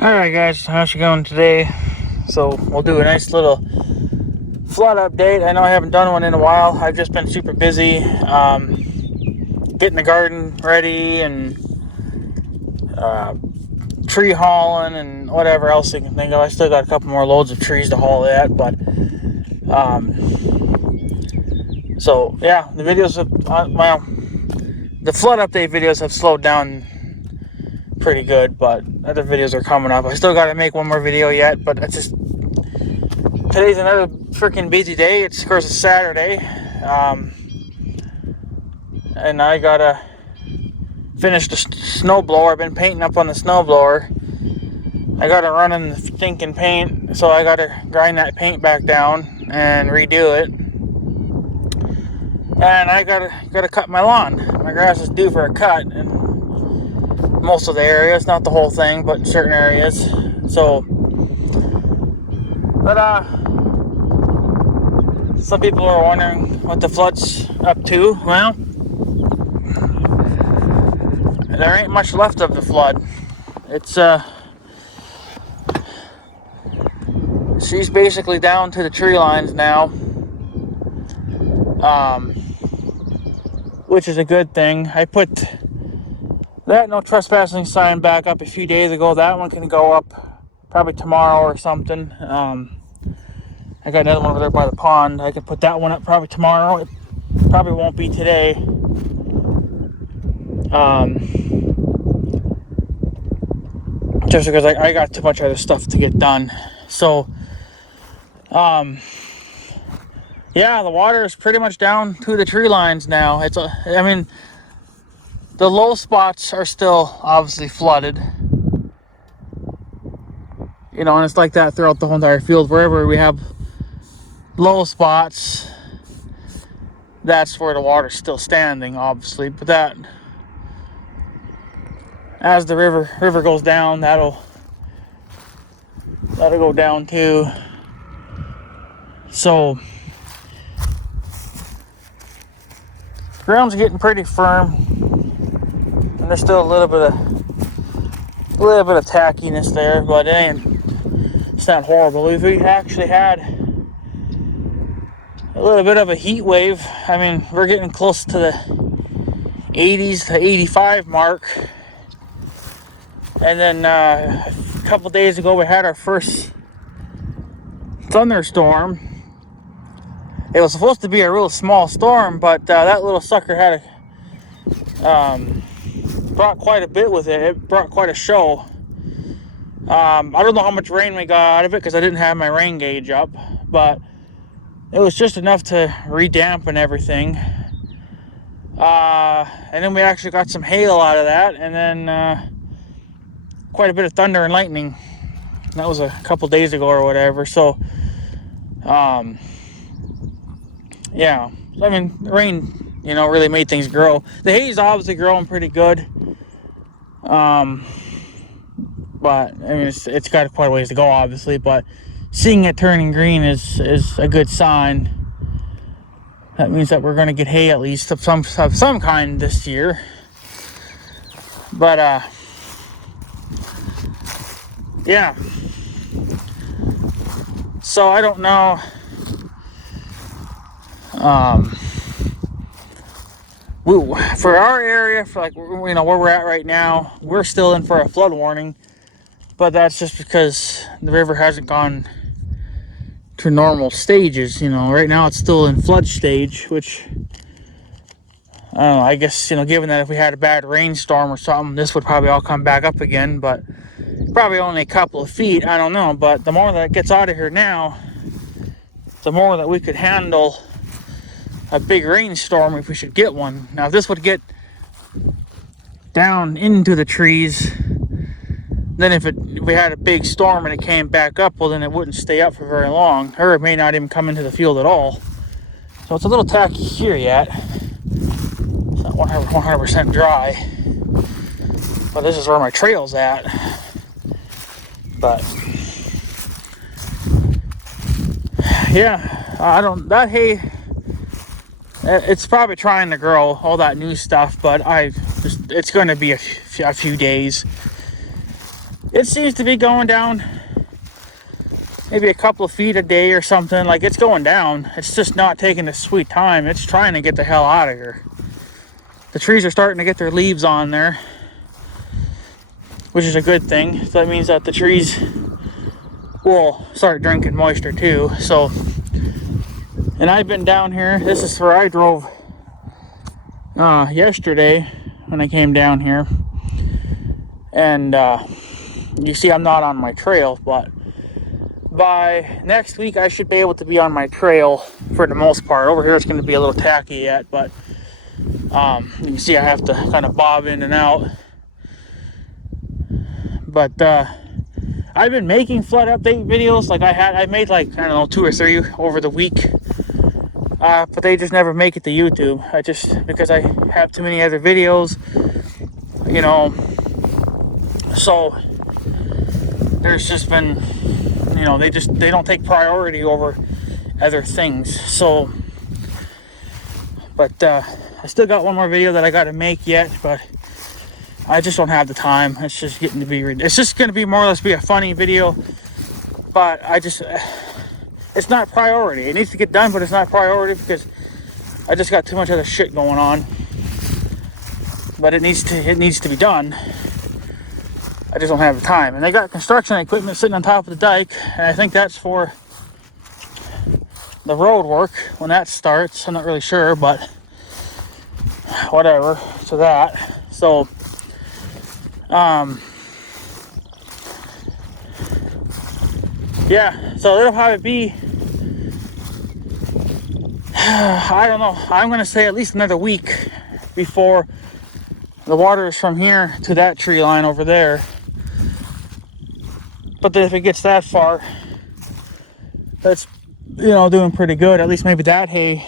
Alright guys, how's it going today? So we'll do a nice little flood update. I know I haven't done one in a while. I've just been super busy getting the garden ready and tree hauling and whatever else you can think of. I still got a couple more loads of trees to haul yet, but so yeah, the videos have, the flood update videos have slowed down pretty good, but other videos are coming up. I still got to make one more video yet, but it's just today's another freaking busy day. Of course it's Saturday, and I gotta finish the snowblower. I've been painting up on the snowblower. I gotta run in the stinking paint, so I gotta grind that paint back down and redo it. And I gotta cut my lawn. My grass is due for a cut, and most of the areas, not the whole thing, but in certain areas. So, but some people are wondering what the flood's up to. Well, there ain't much left of the flood. It's she's basically down to the tree lines now, which is a good thing. I put that no trespassing sign back up a few days ago. That one can go up probably tomorrow or something. I got another one over there by the pond. I could put that one up probably tomorrow. It probably won't be today. Just because I got too much other stuff to get done. So, yeah, the water is pretty much down to the tree lines now. I mean, the low spots are still obviously flooded. You know, and it's like that throughout the whole entire field. Wherever we have low spots, that's where the water's still standing, obviously. But that, as the river goes down, that'll go down too. So, ground's getting pretty firm. And there's still a little bit of tackiness there, but it's not horrible. We actually had a little bit of a heat wave. I mean, we're getting close to the 80s to 85 mark. And then a couple days ago, we had our first thunderstorm. It was supposed to be a real small storm, but that little sucker had brought quite a bit with it. It brought quite a show. I don't know how much rain we got out of it because I didn't have my rain gauge up, but it was just enough to re-dampen everything. And then we actually got some hail out of that, and then quite a bit of thunder and lightning. That was a couple days ago or whatever. So, yeah. I mean, the rain, really made things grow. The hay is obviously growing pretty good. But I mean, it's got quite a ways to go, obviously. But seeing it turning green is a good sign. That means that we're going to get hay at least of some kind this year. But yeah. So I don't know. For our area, for where we're at right now, we're still in for a flood warning, but that's just because the river hasn't gone to normal stages. Right now it's still in flood stage, which I don't know. I guess given that if we had a bad rainstorm or something, this would probably all come back up again, but probably only a couple of feet. I don't know, but the more that it gets out of here now, the more that we could handle a big rainstorm if we should get one. Now, if this would get down into the trees, then if we had a big storm and it came back up, well, then it wouldn't stay up for very long, or it may not even come into the field at all. So it's a little tacky here yet. It's not 100% dry, but this is where my trail's at. But yeah, that hay, it's probably trying to grow, all that new stuff, but it's going to be a few days. it seems to be going down maybe a couple of feet a day or something. Like, it's going down. It's just not taking its sweet time. It's trying to get the hell out of here. The trees are starting to get their leaves on there, which is a good thing. So that means that the trees will start drinking moisture too. So, and I've been down here. This is where I drove yesterday when I came down here. And you see I'm not on my trail, but by next week I should be able to be on my trail for the most part. Over here it's going to be a little tacky yet, but you can see I have to kind of bob in and out. But I've been making flood update videos. Like I made like, I don't know, 2 or 3 over the week, but they just never make it to YouTube. Because I have too many other videos, you know. So there's just been, you know, they don't take priority over other things. So, but I still got one more video that I got to make yet, but I just don't have the time. It's just getting to be, it's just going to be more or less be a funny video, but it's not priority. It needs to get done, but it's not priority because I just got too much other shit going on. But it needs to be done. I just don't have the time. And they got construction equipment sitting on top of the dike, and I think that's for the road work when that starts. I'm not really sure, but whatever. So that. So yeah, so it'll probably be, I don't know, I'm going to say at least another week before the water is from here to that tree line over there. But then if it gets that far, that's, you know, doing pretty good. At least maybe that hay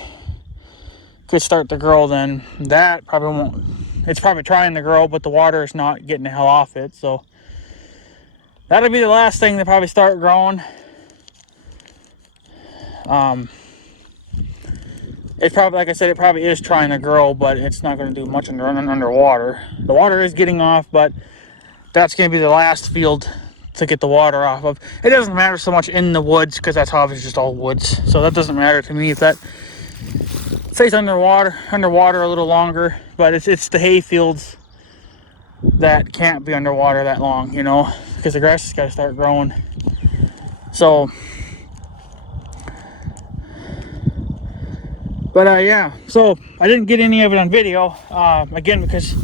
could start to grow then. That probably won't. It's probably trying to grow, but the water is not getting the hell off it. So that'll be the last thing to probably start growing. It's probably, like I said, it probably is trying to grow, but it's not going to do much underwater. The water is getting off, but that's going to be the last field to get the water off of. It doesn't matter so much in the woods, because that's obviously just all woods. So that doesn't matter to me if that stays underwater a little longer. But it's the hay fields that can't be underwater that long, you know, because the grass has got to start growing. So, but yeah, so I didn't get any of it on video, again, because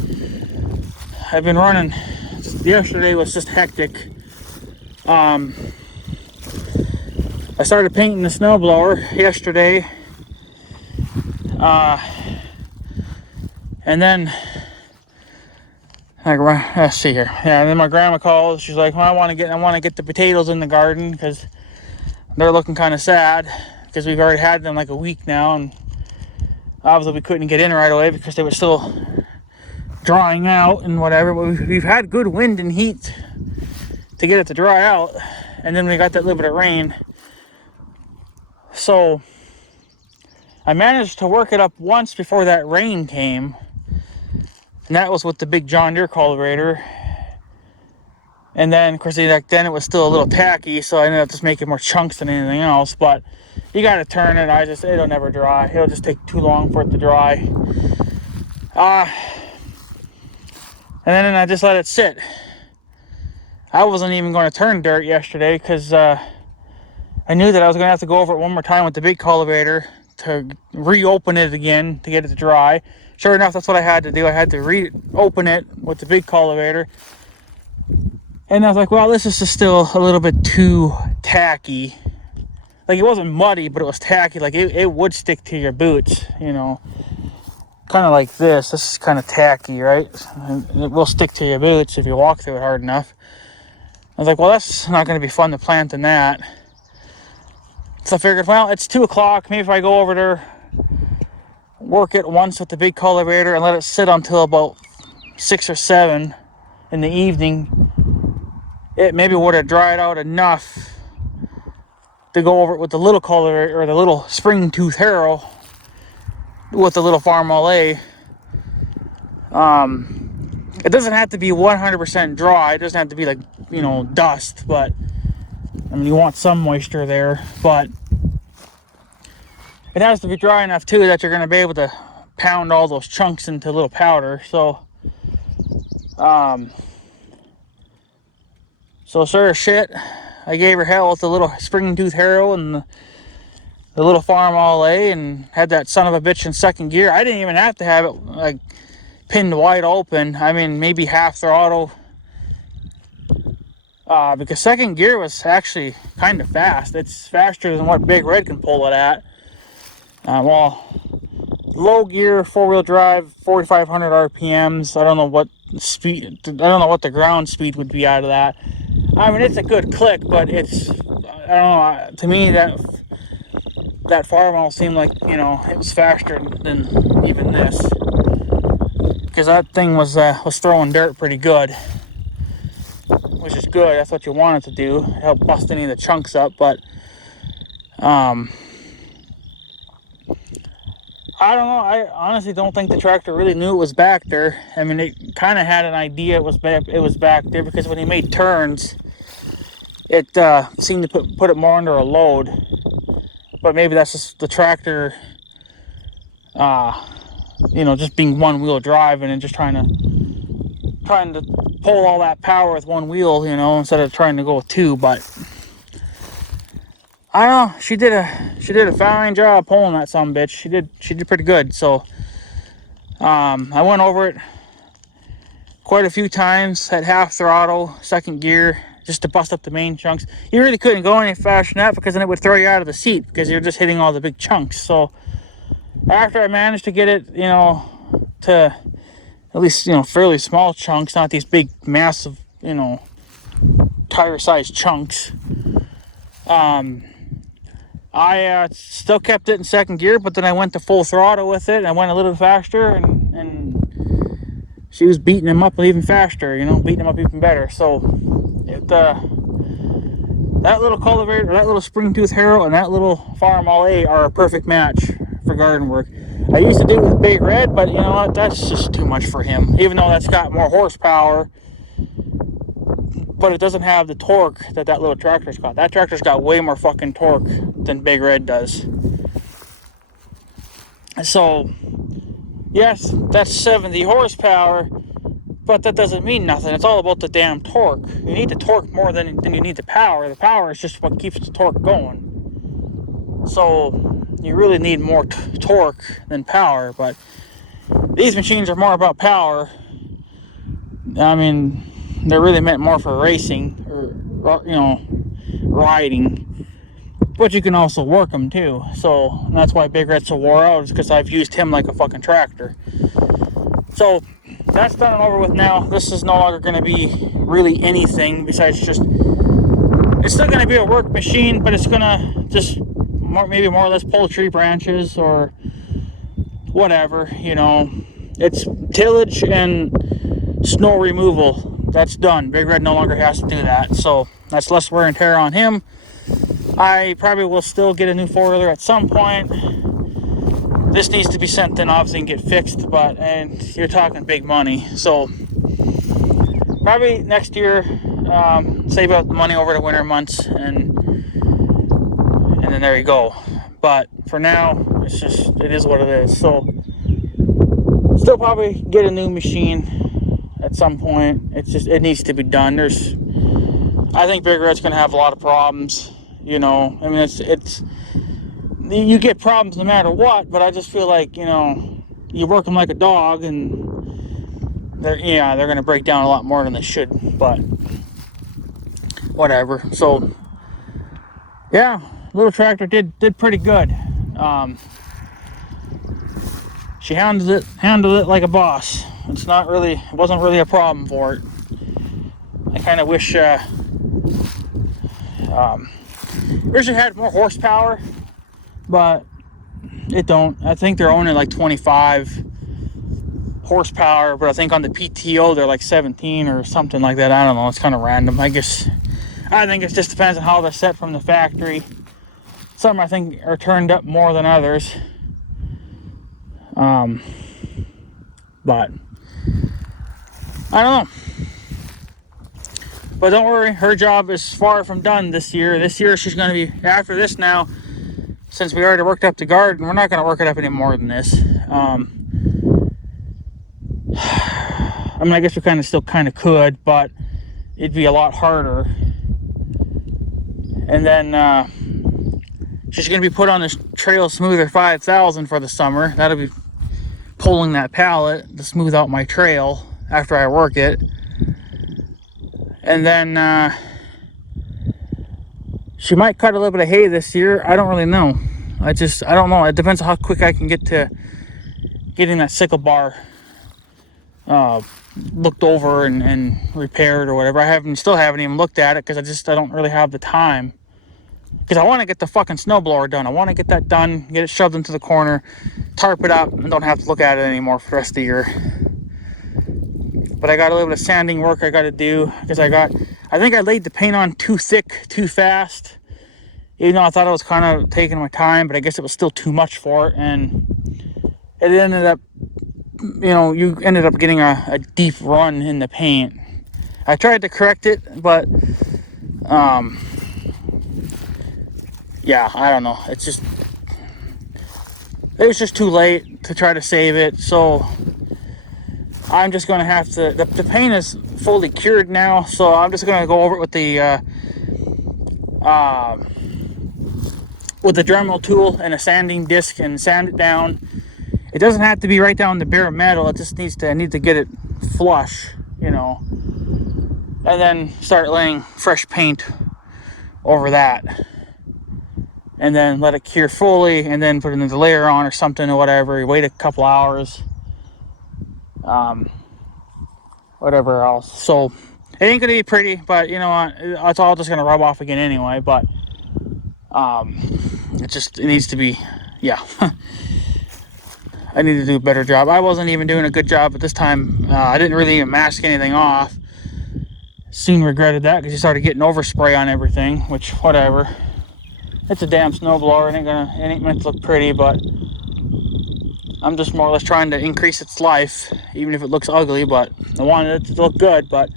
I've been running. Yesterday was just hectic. I started painting the snowblower yesterday, and then let's see here. Yeah, and then my grandma called. She's like, "Well, I want to get the potatoes in the garden because they're looking kind of sad because we've already had them like a week now, and obviously we couldn't get in right away because they were still drying out and whatever. But we've had good wind and heat to get it to dry out, and then we got that little bit of rain. So I managed to work it up once before that rain came, and that was with the big John Deere cultivator. And then, of course, then it was still a little tacky, so I ended up just making more chunks than anything else. But you got to turn it. It'll never dry. It'll just take too long for it to dry. And then I just let it sit. I wasn't even going to turn dirt yesterday because I knew that I was going to have to go over it one more time with the big cultivator to reopen it again to get it to dry. Sure enough, that's what I had to do. I had to reopen it with the big cultivator. And I was like, well, this is just still a little bit too tacky. Like, it wasn't muddy, but it was tacky. Like, it would stick to your boots, you know. Kind of like this. This is kind of tacky, right? And it will stick to your boots if you walk through it hard enough. I was like, well, that's not going to be fun to plant in that. So I figured, well, it's 2 o'clock. Maybe if I go over there, work it once with the big cultivator and let it sit until about 6 or 7 in the evening, it maybe would have dried out enough to go over it with the little cultivator or the little spring tooth harrow with the little Farm LA. It doesn't have to be 100% dry. It doesn't have to be like, you know, dust, but I mean, you want some moisture there, but it has to be dry enough too that you're going to be able to pound all those chunks into little powder. So sure as shit, I gave her hell with the little spring tooth harrow and the little farm all A, and had that son of a bitch in second gear. I didn't even have to have it like pinned wide open. I mean, maybe half throttle, because second gear was actually kind of fast. It's faster than what Big Red can pull it at. Well, low gear, four-wheel drive, 4,500 RPMs. I don't know what speed. I don't know what the ground speed would be out of that. I mean, it's a good click, but it's, I don't know. To me, that farm seemed like, you know, it was faster than even this, because that thing was throwing dirt pretty good, which is good. That's what you want it to do, help bust any of the chunks up. But I don't know. I honestly don't think the tractor really knew it was back there. I mean, it kind of had an idea it was back there, because when he made turns, it seemed to put it more under a load. But maybe that's just the tractor, you know, just being one-wheel drive and just trying to pull all that power with one wheel, you know, instead of trying to go with two. But I don't know. She did a fine job pulling that sumbitch. She did pretty good. So I went over it quite a few times at half throttle, second gear, just to bust up the main chunks. You really couldn't go any faster than that, because then it would throw you out of the seat, because you're just hitting all the big chunks. So after I managed to get it, you know, to at least, you know, fairly small chunks, not these big, massive, you know, tire-sized chunks, I still kept it in second gear, but then I went to full throttle with it, and I went a little faster, and she was beating him up even faster, you know, beating him up even better. So that little cultivator, that little spring tooth harrow, and that little farm all A are a perfect match for garden work. I used to do it with Big Red, but you know what, that's just too much for him, even though that's got more horsepower, but it doesn't have the torque that little tractor's got. That tractor's got way more fucking torque than Big Red does. So yes, that's 70 horsepower, but that doesn't mean nothing. It's all about the damn torque. You need the torque more than you need the power. The power is just what keeps the torque going. So you really need more torque than power, but these machines are more about power. I mean, they're really meant more for racing, or, you know, riding, but you can also work them too. So that's why Big Red's so wore out, is because I've used him like a fucking tractor. So that's done and over with now. This is no longer going to be really anything besides just, it's still going to be a work machine, but it's going to just maybe more or less pull tree branches or whatever, you know. It's tillage and snow removal. That's done. Big Red no longer has to do that, so that's less wear and tear on him. I probably will still get a new four-wheeler at some point. This needs to be sent in, obviously, and get fixed, and you're talking big money. So probably next year, save up the money over the winter months, and then there you go. But for now, it is what it is. So still probably get a new machine at some point. It needs to be done. I think Big Red's going to have a lot of problems, you know. I mean, it's you get problems no matter what, but I just feel like, you know, you work them like a dog, and they're going to break down a lot more than they should, but whatever. So yeah, little tractor did pretty good. She handled it like a boss. It wasn't really a problem for it. I kind of wish it had more horsepower, but it don't. I think they're only like 25 horsepower, but I think on the PTO they're like 17 or something like that. I don't know. It's kind of random. I think it just depends on how they're set from the factory. Some I think are turned up more than others. But I don't know. But don't worry, her job is far from done this year. This year she's going to be, after this now, since we already worked up the garden, we're not going to work it up any more than this. I mean, I guess we still could, but it'd be a lot harder. And then she's going to be put on this Trail Smoother 5000 for the summer. That'll be pulling that pallet to smooth out my trail after I work it. And then she might cut a little bit of hay this year. I don't really know. I don't know. It depends on how quick I can get to getting that sickle bar looked over and repaired or whatever. Still haven't even looked at it because I don't really have the time. Because I want to get the fucking snowblower done. I want to get that done, get it shoved into the corner, tarp it up, and don't have to look at it anymore for the rest of the year. But I got a little bit of sanding work I got to do because I think I laid the paint on too thick, too fast. Even though I thought I was kind of taking my time, but I guess it was still too much for it. And it ended up, you ended up getting a deep run in the paint. I tried to correct it, but, yeah, I don't know. It was just too late to try to save it. So I'm just going to have to, the paint is fully cured now. So I'm just going to go over it with the Dremel tool and a sanding disc and sand it down. It doesn't have to be right down the bare metal. It just I need to get it flush, and then start laying fresh paint over that, and then let it cure fully, and then put another layer on or something or whatever. You wait a couple hours, whatever else. So it ain't gonna be pretty, but you know what? It's all just gonna rub off again anyway. But it needs to be, yeah. I need to do a better job. I wasn't even doing a good job at this time. I didn't really even mask anything off. Soon regretted that because you started getting overspray on everything, which, whatever. It's a damn snowblower. It ain't meant to look pretty, but I'm just more or less trying to increase its life, even if it looks ugly. But I wanted it to look good. But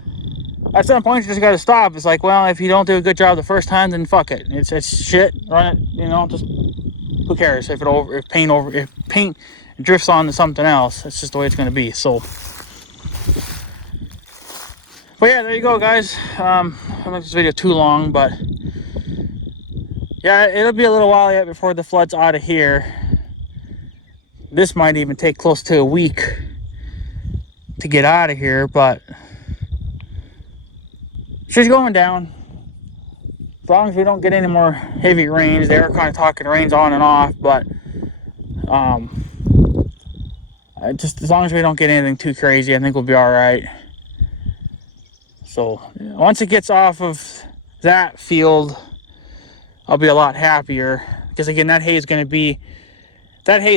at some point, you just got to stop. It's like, well, if you don't do a good job the first time, then fuck it. It's shit. Run it. Just who cares if paint drifts on to something else. It's just the way it's going to be. So, but yeah, there you go, guys. I don't make this video too long, but yeah, it'll be a little while yet before the flood's out of here. This might even take close to a week to get out of here, but she's going down. As long as we don't get any more heavy rains. They are kind of talking rains on and off, but just as long as we don't get anything too crazy, I think we'll be all right. So once it gets off of that field, I'll be a lot happier, because again, that hay is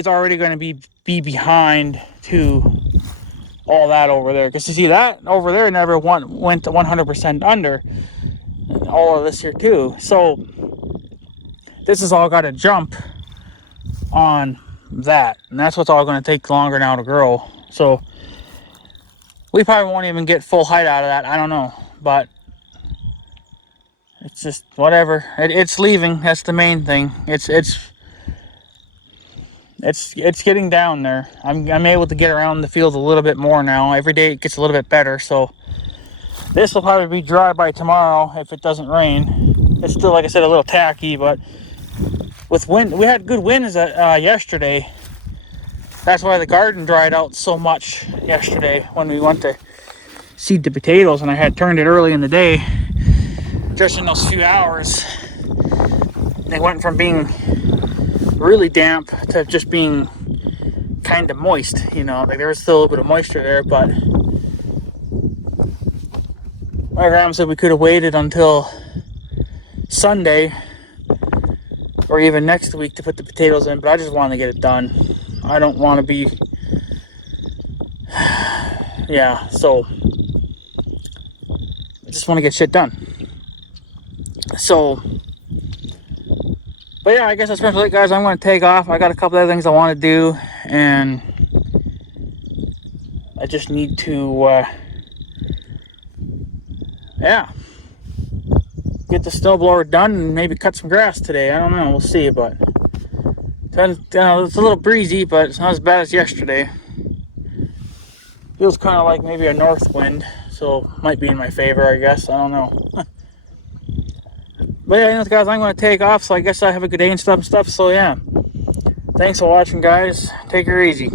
already going to be behind to all that over there. Because you see, that over there never went to 100% under. All of this here too. So this has all got to jump on that, and that's what's all going to take longer now to grow. So we probably won't even get full height out of that. I don't know, but it's just whatever. It's leaving. That's the main thing. It's getting down there. I'm able to get around the field a little bit more now. Every day it gets a little bit better. So this will probably be dry by tomorrow if it doesn't rain. It's still, like I said, a little tacky, but with wind, we had good winds yesterday. That's why the garden dried out so much yesterday when we went to seed the potatoes, and I had turned it early in the day. Just in those few hours, they went from being really damp to just being kind of moist. Like there was still a little bit of moisture there, but my grandma said we could have waited until Sunday or even next week to put the potatoes in, but I just want to get it done. I don't want to be, yeah, so I just want to get shit done. So, but yeah, I guess that's pretty much it, guys. I'm going to take off. I got a couple other things I want to do, and I just need to yeah, get the snowblower done and maybe cut some grass today. I don't know. We'll see, but it's a little breezy, but it's not as bad as yesterday. Feels kind of like maybe a north wind, so might be in my favor, I guess. I don't know. But yeah, guys, I'm going to take off, so I guess I have a good day and stuff. So yeah, thanks for watching, guys. Take her easy.